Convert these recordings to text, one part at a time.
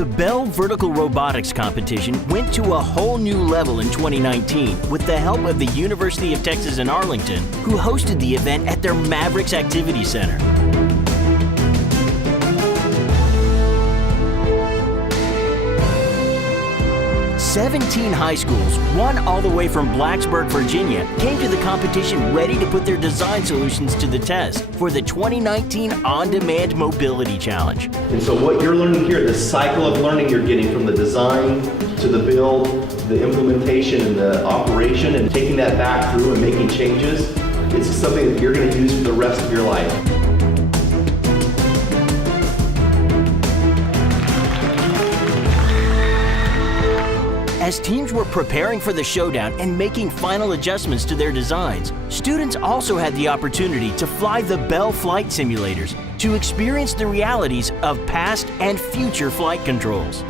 The Bell Vertical Robotics Competition went to a whole new level in 2019 with the help of the University of Texas in Arlington, who hosted the event at their Mavericks Activity Center. 17 high schools, one all the way from Blacksburg, Virginia, came to the competition ready to put their design solutions to the test for the 2019 On-Demand Mobility Challenge. And so what you're learning here, the cycle of learning you're getting from the design to the build, the implementation and the operation, and taking that back through and making changes, it's something that you're going to use for the rest of your life. As teams were preparing for the showdown and making final adjustments to their designs, students also had the opportunity to fly the Bell flight simulators to experience the realities of past and future flight controls.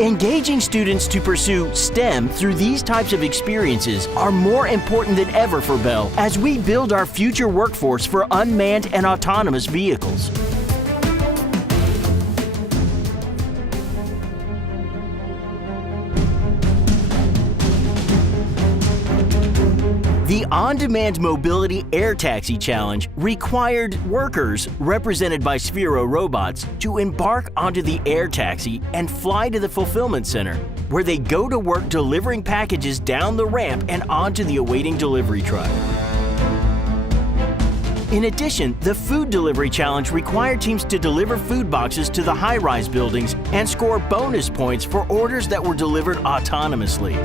Engaging students to pursue STEM through these types of experiences are more important than ever for Bell as we build our future workforce for unmanned and autonomous vehicles. The On-Demand Mobility Air Taxi Challenge required workers, represented by Sphero robots, to embark onto the air taxi and fly to the fulfillment center, where they go to work delivering packages down the ramp and onto the awaiting delivery truck. In addition, the Food Delivery Challenge required teams to deliver food boxes to the high-rise buildings and score bonus points for orders that were delivered autonomously.